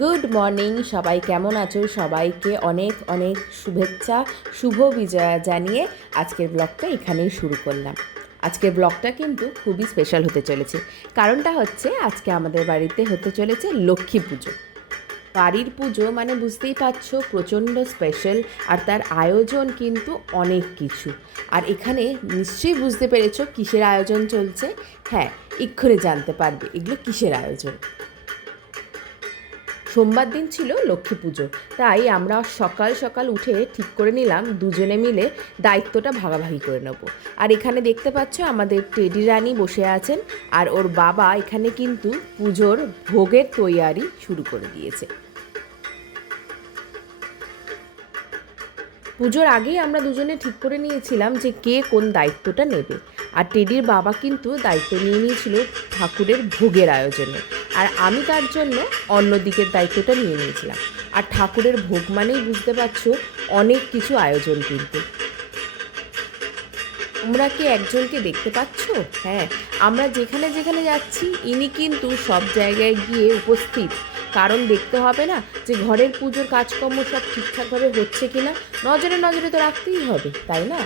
Good morning, সবাই কেমন আছো? সবাইকে অনেক অনেক শুভেচ্ছা, শুভ বিজয়া জানিয়ে আজকের ব্লগটা এখানেই শুরু করলাম। আজকের ব্লগটা কিন্তু খুবই স্পেশাল হতে চলেছে। কারণটা হচ্ছে আজকে আমাদের বাড়িতে হতে চলেছে লক্ষ্মী পুজো। বাড়ির পুজো মানে বুঝতেই পারছো প্রচণ্ড স্পেশাল, আর তার আয়োজন কিন্তু অনেক কিছু। আর এখানে নিশ্চয়ই বুঝতে পেরেছো কিসের আয়োজন চলছে। হ্যাঁ, এক্ষুনি জানতে পারবে এগুলো কিসের আয়োজন। সোমবার দিন ছিল লক্ষ্মী পুজো, তাই আমরা সকাল সকাল উঠে ঠিক করে নিলাম দুজনে মিলে দায়িত্বটা ভাগাভাগি করে নেব। আর এখানে দেখতে পাচ্ছ আমাদের টেডি রানী বসে আছেন, আর ওর বাবা এখানে কিন্তু পুজোর ভোগের তৈয়ারি শুরু করে দিয়েছে। পুজোর আগেই আমরা দুজনে ঠিক করে নিয়েছিলাম যে কে কোন দায়িত্বটা নেবে। আর টেডির বাবা কিন্তু দায়িত্ব নিয়ে নিয়েছিল ঠাকুরের ভোগের আয়োজনে, আর আমি তার জন্য অন্য দিকের দায়িত্বটা নিয়ে নিয়েছিলাম। আর ঠাকুরের ভোগ মানেই বুঝতে পারছো অনেক কিছু আয়োজন কিন্তু। তোমরা কি একজনকে দেখতে পাচ্ছ? হ্যাঁ, আমরা যেখানে যেখানে যাচ্ছি ইনি কিন্তু সব জায়গায় গিয়ে উপস্থিত। কারণ দেখতে হবে না যে ঘরের পুজোর কাজকর্ম সব ঠিকঠাকভাবে হচ্ছে কিনা, নজরে নজরে তো রাখতেই হবে, তাই না?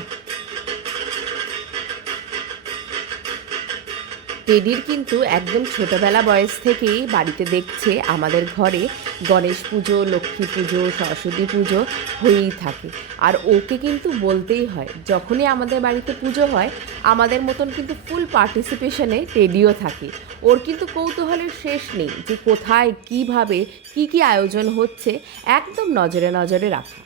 টেডির কিন্তু একদম ছোটোবেলা বয়স থেকেই বাড়িতে দেখছে আমাদের ঘরে গণেশ পুজো, লক্ষ্মী পুজো, সরস্বতী পুজো হয়েই থাকে। আর ওকে কিন্তু বলতেই হয়, যখনই আমাদের বাড়িতে পুজো হয় আমাদের মতন কিন্তু ফুল পার্টিসিপেশনে টেডিও থাকে। ওর কিন্তু কৌতূহলের শেষ নেই যে কোথায় কীভাবে কী কী আয়োজন হচ্ছে, একদম নজরে নজরে রাখা।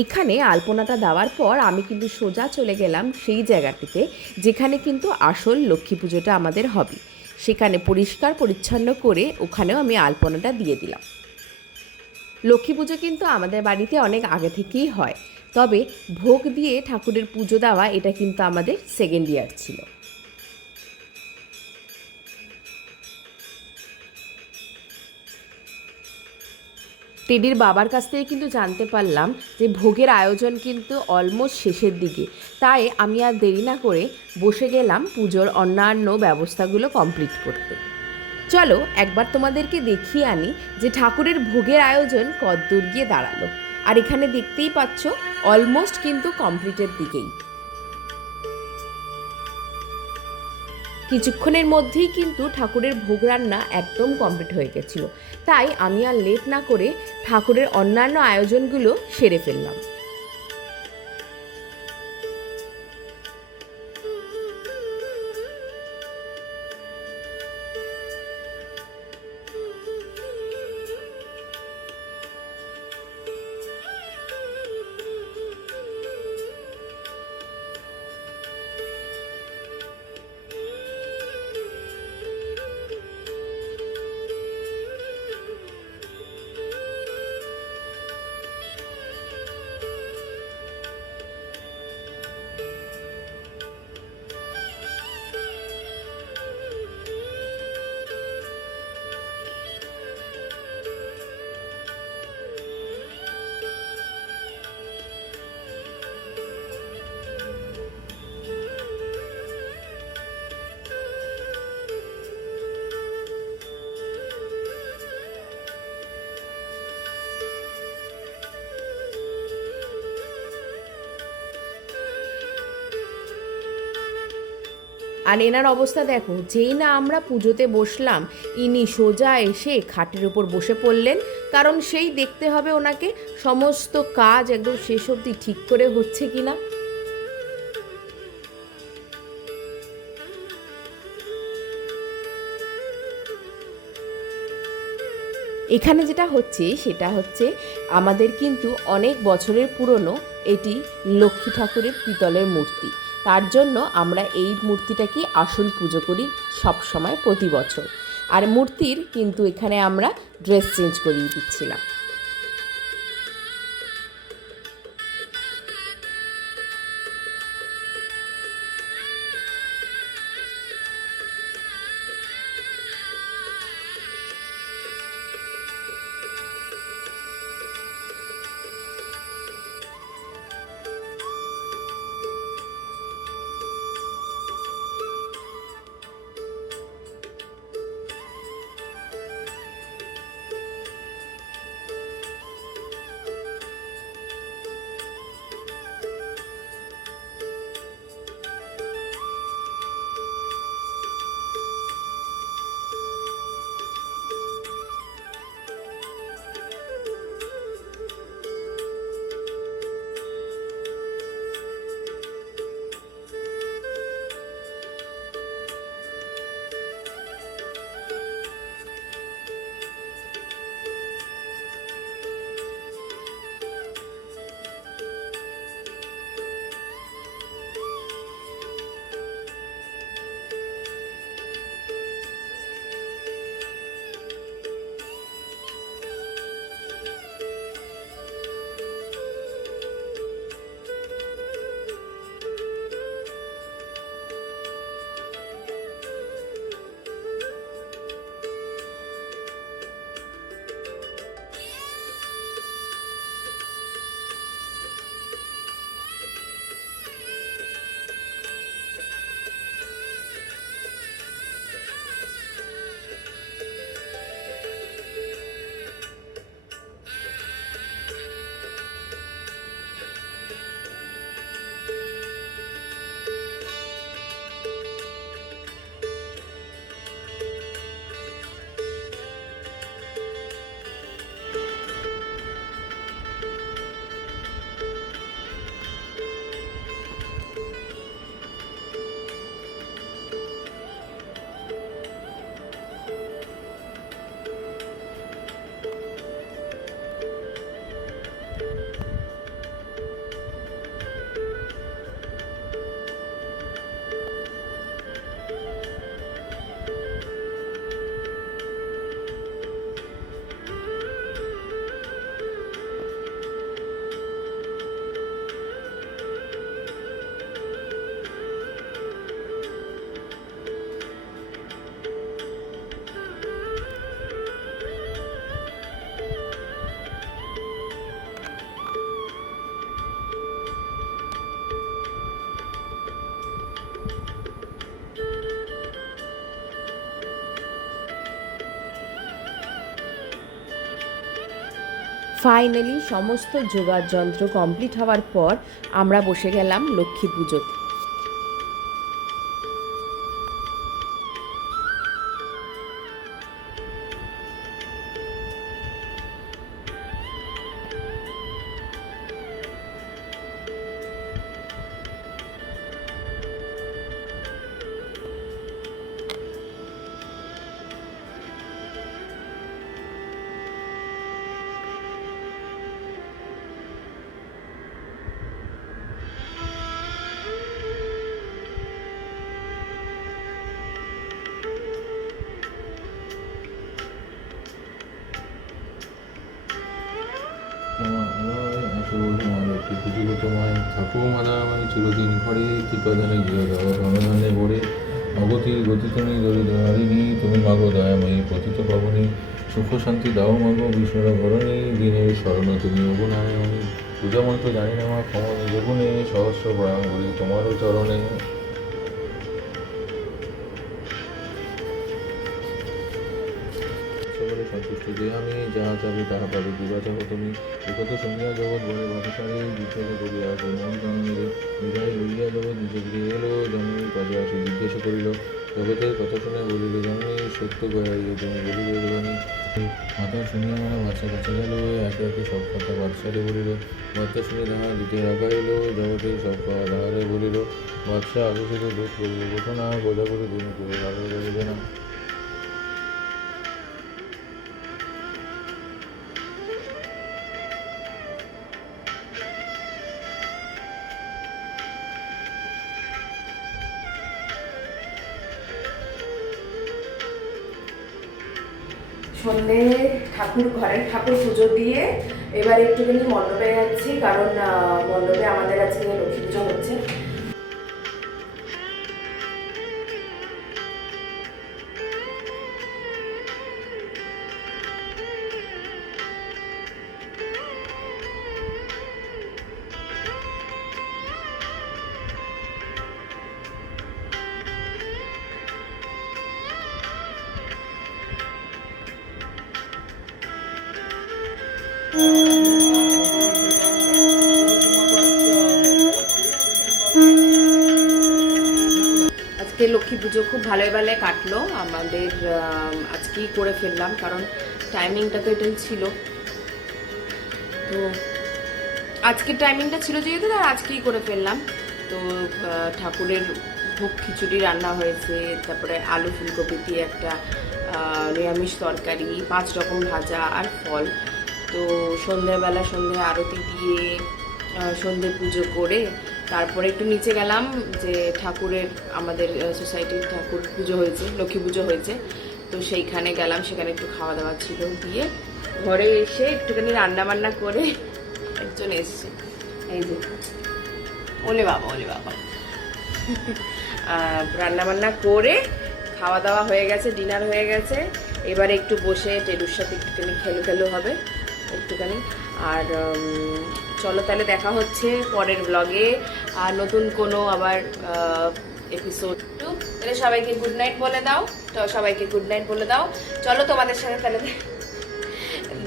এইখানে আলপনাটা দেওয়ার পর আমি কিন্তু সোজা চলে গেলাম সেই জায়গাটিতে যেখানে কিন্তু আসল লক্ষ্মী পুজোটা আমাদের হবে। সেখানে পরিষ্কার পরিচ্ছন্ন করে ওখানেও আমি আলপনাটা দিয়ে দিলাম। লক্ষ্মী পুজো কিন্তু আমাদের বাড়িতে অনেক আগে থেকেই হয়, তবে ভোগ দিয়ে ঠাকুরের পুজো দেওয়া এটা কিন্তু আমাদের সেকেন্ড ইয়ার ছিল। টেডির বাবার কাছ থেকে কিন্তু জানতে পারলাম যে ভোগের আয়োজন কিন্তু অলমোস্ট শেষের দিকে, তাই আমি আর দেরি না করে বসে গেলাম পুজোর অন্যান্য ব্যবস্থাগুলো কমপ্লিট করতে। চলো একবার তোমাদেরকে দেখিয়ে আনি যে ঠাকুরের ভোগের আয়োজন কতদূর গিয়ে দাঁড়ালো। আর এখানে দেখতেই পাচ্ছ অলমোস্ট কিন্তু কমপ্লিটের দিকেই। কিছুক্ষণের মধ্যেই কিন্তু ঠাকুরের ভোগ রান্না একদম কমপ্লিট হয়ে গেছিলো, তাই আমি আর লেট না করে ঠাকুরের অন্যান্য আয়োজনগুলো সেরে ফেললাম। আর এনার অবস্থা দেখো, যেই না আমরা পুজোতে বসলাম ইনি সোজা এসে খাটের ওপর বসে পড়লেন। কারণ সেই দেখতে হবে ওনাকে সমস্ত কাজ একদম শেষ অবধি ঠিক করে হচ্ছে কিনা। এখানে যেটা হচ্ছে সেটা হচ্ছে আমাদের কিন্তু অনেক বছরের পুরনো এটি লক্ষ্মী ঠাকুরের পিতলের মূর্তি। তার জন্য আমরা এই মূর্তিটাকে আসল পুজো করি সব সময় প্রতি বছর। আর মূর্তির কিন্তু এখানে আমরা ড্রেস চেঞ্জ করিয়ে দিচ্ছিলাম। ফাইনালি সমস্ত জোগাড় যন্ত্র কমপ্লিট হওয়ার পর আমরা বসে গেলাম লক্ষ্মী পুজোতে। পুজো তোমায় ঠাকুর মাদারামানি চিরদিন ঘরে কৃপাদানে গিয়ে দাও ধনধানে ভরে অগতির গতি তুমি দরিদ্রহারিণী তুমি মাগো দয়াময়ী পতিত পাবনী সুখ শান্তি দাও মাগো বিশ্বরা ভরণী দিনের স্মরণ তুমি অগুণায়নী পূজা মন্ত্র জানি না মা ক্ষমা যোগুনে সহস্র প্রণাম করি তোমারও চরণে। সকলে সন্তুষ্ট যে আমি যাহা চাবি তাহা পাবি দিবা চাহ তুমি একত শুনিয়া জগৎ বলে বাতাসারে জিজ্ঞাসা করিয়া আসে মন জননীরে বিদায় লইয়া জগৎ নিজে গৃহে এলো জননীর কাজে আসে জিজ্ঞাসা করিল জগতের কথা শুনে বলিল জননী সত্য গয়াইয়ে তুমি বলিলে দেবানী মাতা শুনিয়া মারা বাচ্চা কাছে গেল একে একে সব কথা বাদশারে বলিল বাচ্চা শুনে তাহা দিতে রাখাইল জগতের সব কথা তাহারে বলিল বাদশা আলোচিত দোষ করিল ঘটনা বোঝা করে দিন করে আগে বলিল না। সন্ধে ঘরের ঠাকুর পুজো দিয়ে এবার একটুখানি মণ্ডপে যাচ্ছি, কারণ মণ্ডপে আমাদের আজকে লক্ষ্মী পুজো হচ্ছে। আজকে লক্ষ্মী পুজো খুব ভালোই ভালোই কাটলো আমাদের। আজকেই করে ফেললাম, কারণ টাইমিংটা তো এটাই ছিল। তো আজকের টাইমিংটা ছিল যেহেতু আজকেই করে ফেললাম। তো ঠাকুরের ভোগ খিচুড়ি রান্না হয়েছে, তারপরে আলু ফুলকপি দিয়ে একটা নিরামিষ তরকারি, 5 রকম ভাজা আর ফল। তো সন্ধ্যে আরতি দিয়ে সন্ধ্যে পুজো করে তারপরে একটু নিচে গেলাম, যে ঠাকুরের আমাদের সোসাইটির ঠাকুর পুজো হয়েছে, লক্ষ্মী পুজো হয়েছে। তো সেইখানে গেলাম, সেখানে একটু খাওয়া দাওয়া ছিল। দিয়ে ঘরে এসে একটুখানি রান্না বান্না করে একজন এসছে, এই যে ওলে বাবা রান্না বান্না করে খাওয়া দাওয়া হয়ে গেছে, ডিনার হয়ে গেছে। এবারে একটু বসে টেডুর সাথে একটুখানি খেলু হবে একটুখানি। আর চলো তাহলে দেখা হচ্ছে পরের ব্লগে আর নতুন কোনো আবার এপিসোড। তাহলে সবাইকে গুড নাইট বলে দাও, তো সবাইকে গুড নাইট বলে দাও। চলো তোমাদের সাথে তাহলে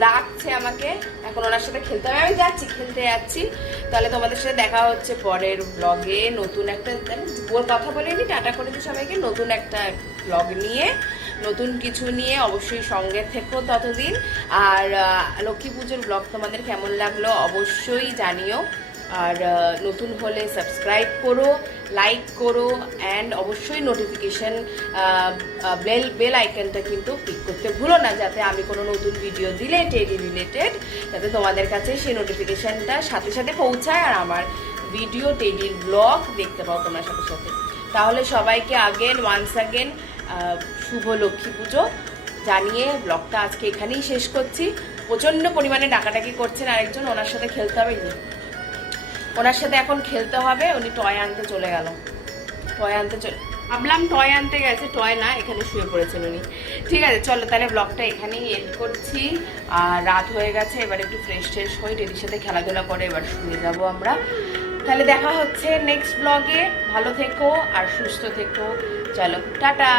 ডাকছে আমাকে, এখন ওনার সাথে খেলতে হবে, আমি খেলতে যাচ্ছি। তাহলে তোমাদের সাথে দেখা হচ্ছে পরের ব্লগে নতুন একটা, কথা বলে নি, টাটা করে দিই সবাইকে। নতুন একটা ব্লগ নিয়ে, নতুন কিছু নিয়ে অবশ্যই সঙ্গে থেকো ততদিন। আর লক্ষ্মী পুজোর ব্লগ তোমাদের কেমন লাগলো অবশ্যই জানিও। আর নতুন হলে সাবস্ক্রাইব করো, লাইক করো, অ্যান্ড অবশ্যই নোটিফিকেশান বেল আইকনটা কিন্তু ক্লিক করতে ভুলো না, যাতে আমি কোনো নতুন ভিডিও দিলে টেডি রিলেটেড যাতে তোমাদের কাছে সেই নোটিফিকেশানটা সাথে সাথে পৌঁছায়, আর আমার ভিডিও টেডির ব্লগ দেখতে পাও তোমরা সাথে সাথে। তাহলে সবাইকে ওয়ান্স আগেন শুভ লক্ষ্মী পুজো জানিয়ে ব্লগটা আজকে এখানেই শেষ করছি। প্রচণ্ড পরিমাণে ডাকাডাকি করছেন আরেকজন, ওনার সাথে খেলতে হবে, ওনার সাথে এখন খেলতে হবে। উনি টয় আনতে চলে গেল, ভাবলাম টয় আনতে গেছে, টয় না, এখানে শুয়ে পড়েছেন উনি। ঠিক আছে, চলো তাহলে ব্লগটা এখানেই এন্ড করছি। আর রাত হয়ে গেছে, এবার একটু ফ্রেশ হই, টেডির সাথে খেলাধুলা করে এবার শুয়ে যাবো আমরা। তাহলে দেখা হচ্ছে নেক্সট ব্লগে। ভালো থেকো আর সুস্থ থেকো, চলো টাটা।